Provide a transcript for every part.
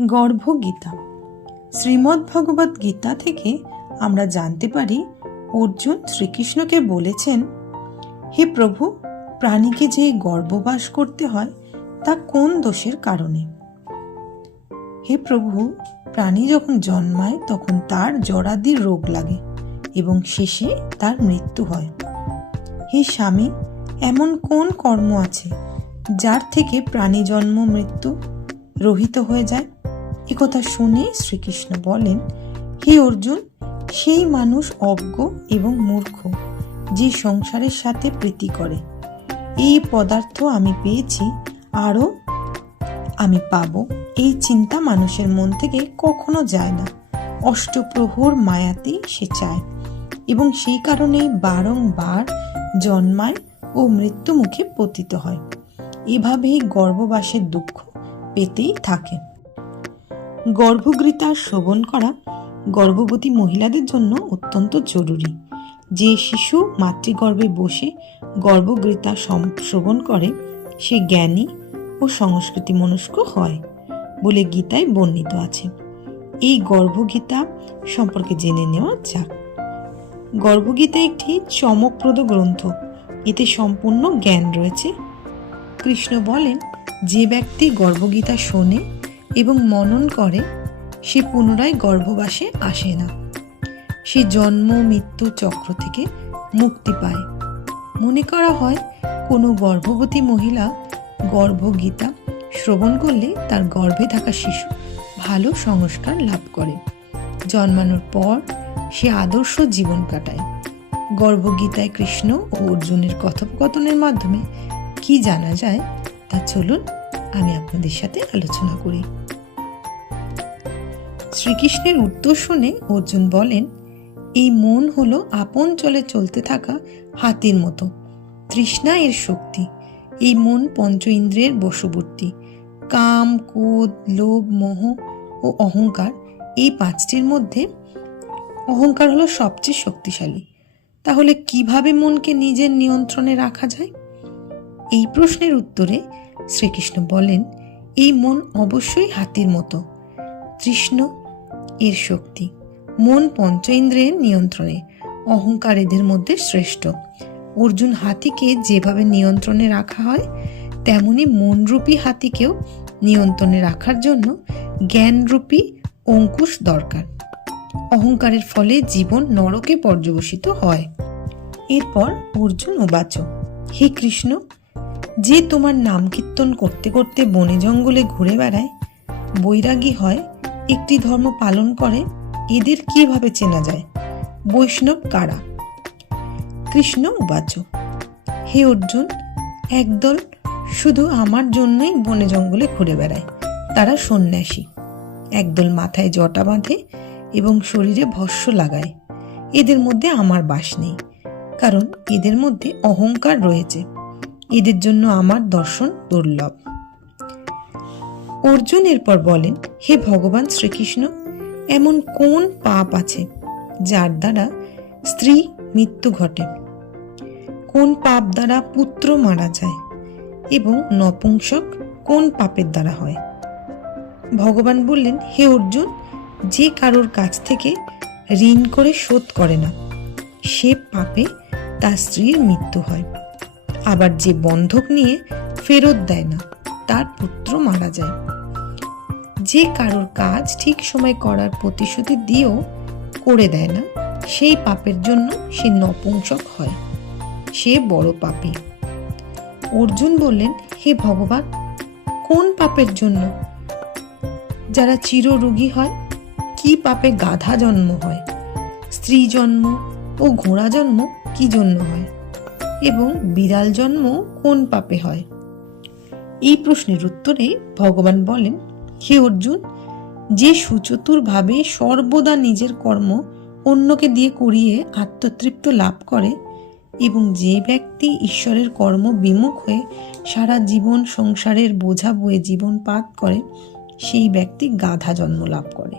গর্ভগীতা। শ্রীমদ্ ভগবত গীতা থেকে আমরা জানতে পারি, অর্জুন শ্রীকৃষ্ণকে বলেছেন, হে প্রভু, প্রাণীকে যে গর্ভবাস করতে হয়, তা কোন দোষের কারণে? হে প্রভু, প্রাণী যখন জন্মায়, তখন তার জরাদি রোগ লাগে এবং শেষে তার মৃত্যু হয়। হে স্বামী, এমন কোন কর্ম আছে, যার থেকে প্রাণী জন্ম মৃত্যু রহিত হয়ে যায়? একথা শুনে শ্রীকৃষ্ণ বলেন, হে অর্জুন, সেই মানুষ অজ্ঞ এবং মূর্খ, যে সংসারের সাথে প্রীতি করে। এই পদার্থ আমি পেয়েছি, আরও আমি পাবো। এই চিন্তা মানুষের মন থেকে কখনো যায় না। অষ্টপ্রহর মায়াতেই সে চায় এবং সেই কারণে বারংবার জন্মায় ও মৃত্যু মুখে পতিত হয়। এভাবেই গর্ভবাসের দুঃখ পেতেই থাকে। গর্ভগৃতা শ্রবণ করা গর্ভবতী মহিলাদের জন্য অত্যন্ত জরুরি। যে শিশু মাতৃগর্ভে বসে গর্ভগৃতা শ্রবণ করে, সে জ্ঞানী ও সংস্কৃতি মনস্ক হয় বলে গীতায় বর্ণিত আছে। এই গর্ভগীতা সম্পর্কে জেনে নেওয়া যাক। গর্ভগীতা একটি চমকপ্রদ গ্রন্থ। এতে সম্পূর্ণ জ্ঞান রয়েছে। কৃষ্ণ বলেন, যে ব্যক্তি গর্ভগীতা শোনে এবং মনন করে, সে পুনরায় গর্ভবাসে আসে না। সে জন্ম, মৃত্যু চক্র থেকে মুক্তি পায়। মনে করা হয়, কোনো গর্ভবতী মহিলা গর্ভগীতা শ্রবণ করলে তার গর্ভে থাকা শিশু ভালো সংস্কার লাভ করে। জন্মানোর পর সে আদর্শ জীবন কাটায়। গর্ভগীতায় কৃষ্ণ ও অর্জুনের কথোপকথনের মাধ্যমে কি জানা যায়, তা চলুন আমি আপনাদের সাথে আলোচনা করি। শ্রীকৃষ্ণের উত্তর শুনে অর্জুন বলেন, এই মন হলো আপন চলে চলতে থাকা হাতির মতো। তৃষ্ণা এর শক্তি। এই মন পঞ্চ ইন্দ্রিয়ের বশবর্তী। কাম, ক্রোধ, লোভ, মোহ ও অহংকার এই পাঁচটির মধ্যে অহংকার হলো সবচেয়ে শক্তিশালী। তাহলে কীভাবে মনকে নিজের নিয়ন্ত্রণে রাখা যায়? এই প্রশ্নের উত্তরে শ্রীকৃষ্ণ বলেন, এই মন অবশ্যই হাতির মতো। তৃষ্ণ এর শক্তি। মন পঞ্চ ইন্দ্রিয়ের নিয়ন্ত্রণে, অহংকার এদের মধ্যে শ্রেষ্ঠ। অর্জুন হাতিকে যেভাবে নিয়ন্ত্রণে রাখা হয়, তেমনি মনরূপী হাতিকেও নিয়ন্ত্রণে রাখার জন্য জ্ঞানরূপী অঙ্কুশ দরকার। অহংকারের ফলে জীবন নরকে পর্যবসিত হয়। এরপর অর্জুন উবাচ হে কৃষ্ণ, যে তোমার নাম কীর্তন করতে করতে বনে জঙ্গলে ঘুরে বেড়ায়, বৈরাগী হয় একটি ধর্ম পালন করে, এদের কীভাবে চেনা যায়? বৈষ্ণব কারা? কৃষ্ণ উবাচ হে অর্জুন, একদল শুধু আমার জন্যই বনে জঙ্গলে ঘুরে বেড়ায়, তারা সন্ন্যাসী। একদল মাথায় জটা বাঁধে এবং শরীরে ভস্য লাগায়। এদের মধ্যে আমার বাস নেই, কারণ এদের মধ্যে অহংকার রয়েছে। এদের জন্য আমার দর্শন দুর্লভ। অর্জুন এরপর বলেন, হে ভগবান শ্রীকৃষ্ণ, এমন কোন পাপ আছে যার দ্বারা স্ত্রী মৃত্যু ঘটে? কোন পাপ দ্বারা পুত্র মারা যায়? এবং নপুংসক কোন পাপের দ্বারা হয়? ভগবান বললেন, হে অর্জুন, যে কারোর কাছ থেকে ঋণ করে শোধ করে না। সে পাপে তার স্ত্রীর মৃত্যু হয়। আবার যে বন্ধক নিয়ে ফেরত দেয় না তার পুত্র মারা যায়। যে কারোর কাজ ঠিক সময় করার প্রতিশ্রুতি দিয়েও করে দেয় না, সেই পাপের জন্য সে নপুংসক হয়। সে বড় পাপী। অর্জুন বললেন, হে ভগবান, কোন পাপের জন্য? যারা চিররোগী হয়, কি পাপে গাধা জন্ম হয়? স্ত্রী জন্ম ও ঘোড়া জন্ম কি জন্য হয়? এবং বিড়াল জন্ম কোন পাপে হয়? এই প্রশ্নের উত্তরে ভগবান বলেন, হে অর্জুন, যে সুচতুরভাবে সর্বদা নিজের কর্ম অন্যকে দিয়ে করিয়ে আত্মতৃপ্ত লাভ করে এবং যে ব্যক্তি ঈশ্বরের কর্ম বিমুখ হয়ে সারা জীবন সংসারের বোঝা বয়ে জীবন পাত করে, সেই ব্যক্তি গাধা জন্ম লাভ করে।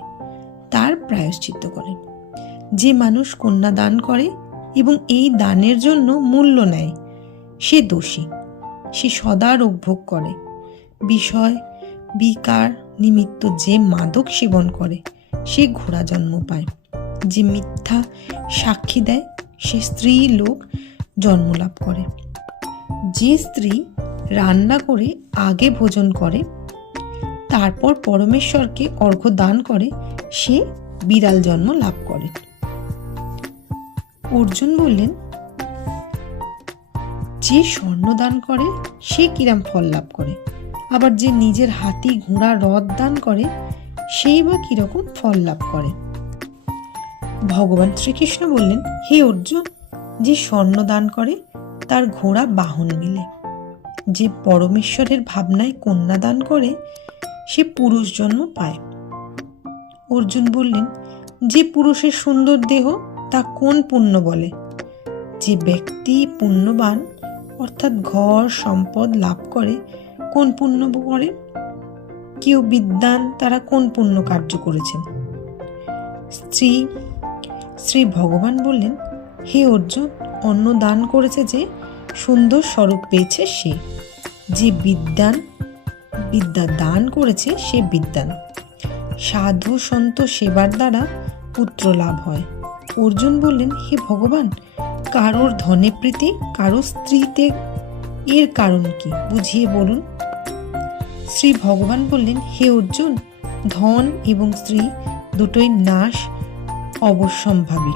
তার প্রায়শ্চিত্ত করেন। যে মানুষ কন্যা দান করে এবং এই দানের জন্য মূল্য নেয়, সে দোষী। সে সদা রোগ ভোগ করে। বিষয়, বিকার নিমিত্ত যে মাদক সেবন করে, সে ঘোড়া জন্ম পায়। যে মিথ্যা সাক্ষী দেয়, সে স্ত্রী লোক জন্মলাভ করে। যে স্ত্রী রান্না করে, আগে ভোজন করে, তারপর পরমেশ্বরকে অর্ঘ্য দান করে, সে বিড়াল জন্ম লাভ করে। অর্জুন বললেন যে স্বর্ণ দান করে, সে কিরাম ফল লাভ করে। আবার যে নিজের হাতি, ঘোড়া, রথ দান করে, সেই বা কীরকম ফল লাভ করে। ভগবান শ্রীকৃষ্ণ বললেন, হে অর্জুন, যে স্বর্ণ দান করে, তার ঘোড়া বাহন মিলে। যে পরমেশ্বরের ভাবনায় কন্যা দান করে, সে পুরুষ জন্ম পায়। অর্জুন বললেন, যে পুরুষের সুন্দর দেহ, তা কোন পুণ্য বলে? যে ব্যক্তি পুণ্যবান অর্থাৎ ঘর, সম্পদ লাভ করে কোন পুণ্য করে? কেউ বিদ্যান, তারা কোন পুণ্য কার্য করেছেন? স্ত্রী শ্রী ভগবান বললেন, হে অর্জুন, অন্ন দান করেছে যে সুন্দর স্বরূপ পেয়েছে সে। যে বিদ্যান, বিদ্যা দান করেছে সে বিদ্যান। সাধু সন্ত সেবার দ্বারা পুত্র লাভ হয়। অর্জুন বললেন, হে ভগবান কারোর ধনে প্রীতি, কারও স্ত্রীতে এর কারণ কি? বুঝিয়ে বলুন। শ্রী ভগবান বললেন, হে অর্জুন, ধন এবং স্ত্রী দুটোই নাশ অবশ্যম্ভাবী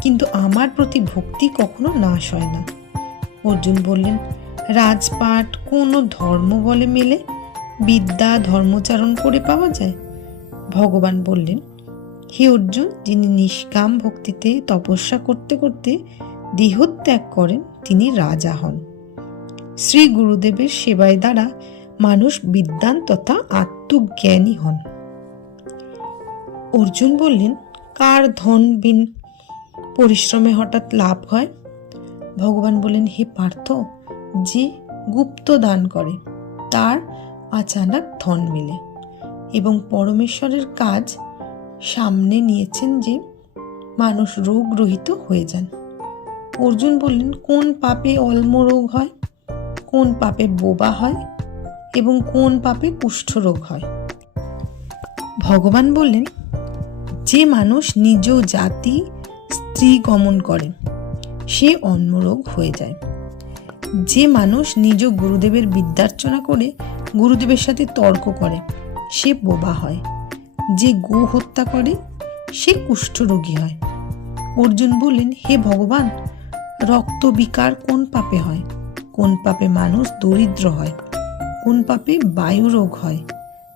কিন্তু আমার প্রতি ভক্তি কখনো নাশ হয় না। অর্জুন বললেন, রাজপাট কোনো ধর্ম বলে মেলে? বিদ্যা ধর্মচারণ করে পাওয়া যায়? ভগবান বললেন, হে অর্জুন, যিনি নিষ্কাম ভক্তিতে তপস্যা করতে করতে দেহত্যাগ করেন তিনি রাজা হন। শ্রী গুরুদেবের সেবায় দ্বারা মানুষ বিদ্যান তথা আত্মজ্ঞানী হন। অর্জুন বললেন, কার ধন বিন পরিশ্রমে হঠাৎ লাভ হয়? ভগবান বলেন হে পার্থ, যে গুপ্ত দান করে, তার আচানক ধন মিলে এবং পরমেশ্বরের কাজ সামনে নিয়েছেন যে মানুষ রোগ রহিত হয়ে যান। অর্জুন বললেন, কোন পাপে অলম রোগ হয়? কোন পাপে বোবা হয়? এবং কোন পাপে কুষ্ঠরোগ হয়? ভগবান বললেন, যে মানুষ নিজ জাতি স্ত্রী গমন করে, সে অন্নরোগ হয়ে যায়। যে মানুষ নিজ গুরুদেবের বিদ্যার্চনা করে, গুরুদেবের সাথে তর্ক করে, সে বোবা হয়। যে গো হত্যা করে, সে কুষ্ঠরোগী হয়। অর্জুন বললেন, হে ভগবান রক্ত বিকার কোন পাপে হয়? কোন পাপে মানুষ দরিদ্র হয়? কোন পাপে বায়ু রোগ হয়?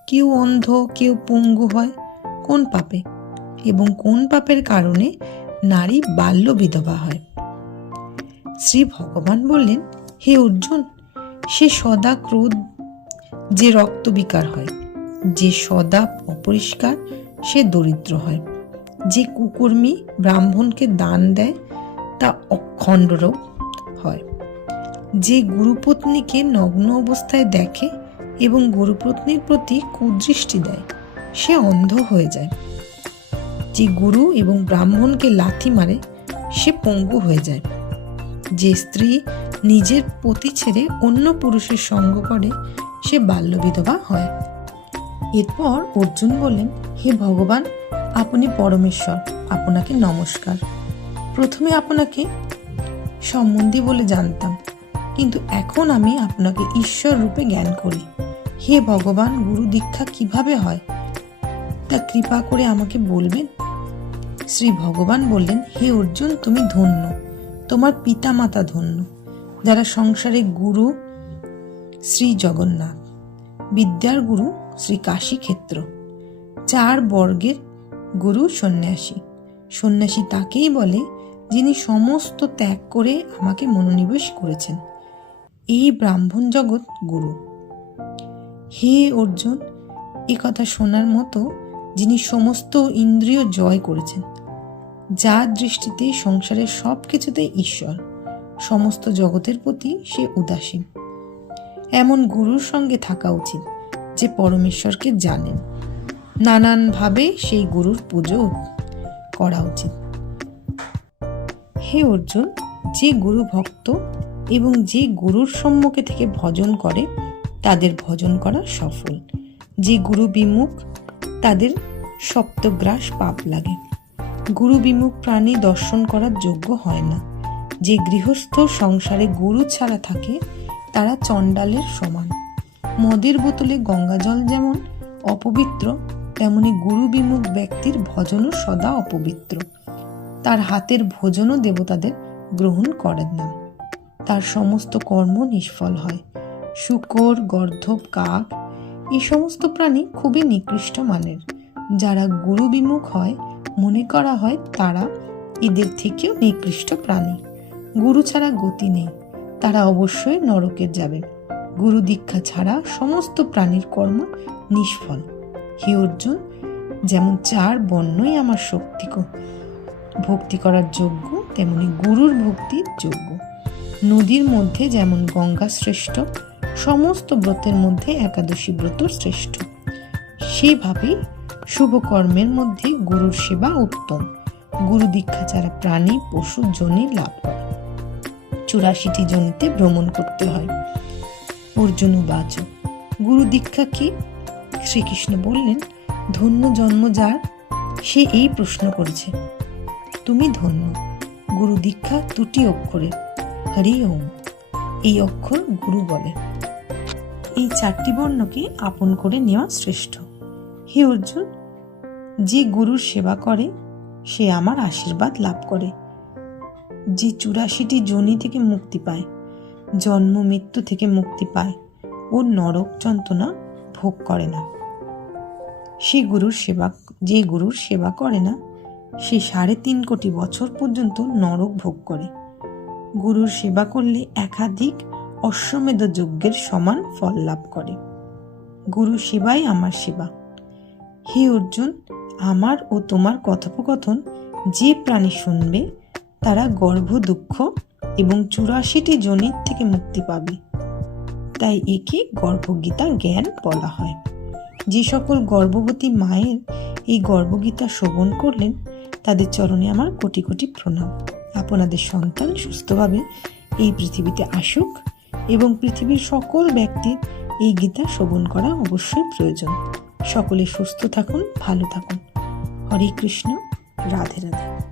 কেউ অন্ধ, কেউ পঙ্গু হয়, কোন পাপে? এবং কোন পাপের কারণে নারী বাল্য বিধবা হয়? শ্রী ভগবান বললেন, হে অর্জুন, সে সদা ক্রোধ, যে রক্ত বিকার হয়, যে সদা অপরিষ্কার, সে দরিদ্র হয়। যে কুকর্মী ব্রাহ্মণকে দান দেয় তা অখণ্ড রোগ হয়। যে গুরুপত্নীকে নগ্ন অবস্থায় দেখে এবং গুরুপত্নীর প্রতি কুদৃষ্টি দেয়, সে অন্ধ হয়ে যায়। যে গুরু এবং ব্রাহ্মণকে লাথি মারে, সে পঙ্গু হয়ে যায়। যে স্ত্রী নিজের পতি ছেড়ে অন্য পুরুষের সঙ্গ করে, সে বাল্য বিধবা হয়। এরপর অর্জুন বলেন, হে ভগবান, আপনি পরমেশ্বর, আপনাকে নমস্কার। প্রথমে আপনাকে সম্বন্ধী বলে জানতাম, কিন্তু এখন আমি আপনাকে ঈশ্বর রূপে জ্ঞান করি। হে ভগবান, গুরু দীক্ষা কীভাবে হয়? তা কৃপা করে আমাকে বলবেন। শ্রী ভগবান বললেন, হে অর্জুন, তুমি ধন্য। তোমার পিতা মাতা ধন্য, যারা সংসারে গুরু শ্রী জগন্নাথ, বিদ্যার গুরু শ্রী কাশী ক্ষেত্র চার বর্গের গুরু সন্ন্যাসী। সন্ন্যাসী তাকেই বলে যিনি সমস্ত ত্যাগ করে আমাকে মনোনিবেশ করেছেন। এই ব্রাহ্মণ জগৎ গুরু। হে অর্জুন, এ কথা শোনার মতো যিনি সমস্ত ইন্দ্রিয় জয় করেছেন, যার দৃষ্টিতে সংসারের সব কিছুতে ঈশ্বর, সমস্ত জগতের প্রতি সে উদাসীন। এমন গুরুর সঙ্গে থাকা উচিত যে পরমেশ্বরকে জানেন। নানানভাবে সেই গুরুর পুজো করা উচিত। হে অর্জুন, যে গুরু ভক্ত এবং যে গুরুর সম্মুখে থেকে ভজন করে, তাদের ভজন করা সফল। যে গুরু বিমুখ, তাদের সপ্তগ্রাস পাপ লাগে। গুরু বিমুখ প্রাণী দর্শন করার যোগ্য হয় না। যে গৃহস্থ সংসারে গুরু ছাড়া থাকে, তারা চণ্ডালের সমান। মদের বোতলে গঙ্গাজল যেমন অপবিত্র, তেমনি গুরু বিমুখ ব্যক্তির ভজনও সদা অপবিত্র। তার হাতের ভোজনও দেবতাদের গ্রহণ করেন না। তার সমস্ত কর্ম নিষ্ফল হয়। শুকর, গর্ধব, কাক এই সমস্ত প্রাণী খুবই নিকৃষ্ট মানের। যারা গুরু বিমুখ হয়, মনে করা হয় তারা এদের থেকেও নিকৃষ্ট প্রাণী। গুরু ছাড়া গতি নেই। তারা অবশ্যই নরকে যাবে। গুরু দীক্ষা ছাড়া সমস্ত প্রাণীর কর্ম নিষ্ফল। হে অর্জুন, যেমন চার বর্ণই আমার শক্তিক ভক্তি করার যোগ্য, তেমনি গুরুর ভক্তির যোগ্য। নদীর মধ্যে যেমন গঙ্গা শ্রেষ্ঠ, সমস্ত ব্রতের মধ্যে একাদশী ব্রত শ্রেষ্ঠ। সেভাবেই শুভ কর্মের মধ্যে গুরুর সেবা উত্তম। গুরু দীক্ষা ছাড়া প্রাণী, পশু জনি লাভ করে চুরাশিটি জনিতে ভ্রমণ করতে হয়। অর্জুন বাচ গুরু দীক্ষা কি? শ্রীকৃষ্ণ বললেন, ধন্য জন্ম যার, সে এই প্রশ্ন করেছে। তুমি ধন্য। গুরু দীক্ষা দুটি অক্ষরে। হরি ওম। এই অক্ষর গুরু বলে। এই চারটি বর্ণকে আপন করে নেওয়া শ্রেষ্ঠ। হে অর্জুন, যে গুরুর সেবা করে, সে আমার আশীর্বাদ লাভ করে। যে চুরাশিটি জনি থেকে মুক্তি পায়, জন্ম মৃত্যু থেকে মুক্তি পায়, ও নরক যন্ত্রণা ভোগ করে না। সে গুরুর সেবা, যে গুরুর সেবা করে না সে সাড়ে তিন কোটি বছর পর্যন্ত নরক ভোগ করে। গুরুর সেবা করলে একাধিক অশ্বমেধ যজ্ঞের সমান ফল লাভ করে। গুরু সেবাই আমার সেবা। হে অর্জুন, আমার ও তোমার কথোপকথন যে প্রাণী শুনবে, তারা গর্ভ দুঃখ এবং চুরাশিটি জনির থেকে মুক্তি পাবে। তাই একে গর্ভগীতা জ্ঞান বলা হয়। যে সকল গর্ভবতী মায়ের এই গর্ভগীতা শ্রবণ করলেন, তাদের চরণে আমার কোটি কোটি প্রণাম। আপনাদের সন্তান সুস্থভাবে এই পৃথিবীতে আসুক এবং পৃথিবীর সকল ব্যক্তির এই গীতা শ্রবণ করা অবশ্যই প্রয়োজন। সকলে সুস্থ থাকুন, ভালো থাকুন। হরে কৃষ্ণ, রাধে রাধে।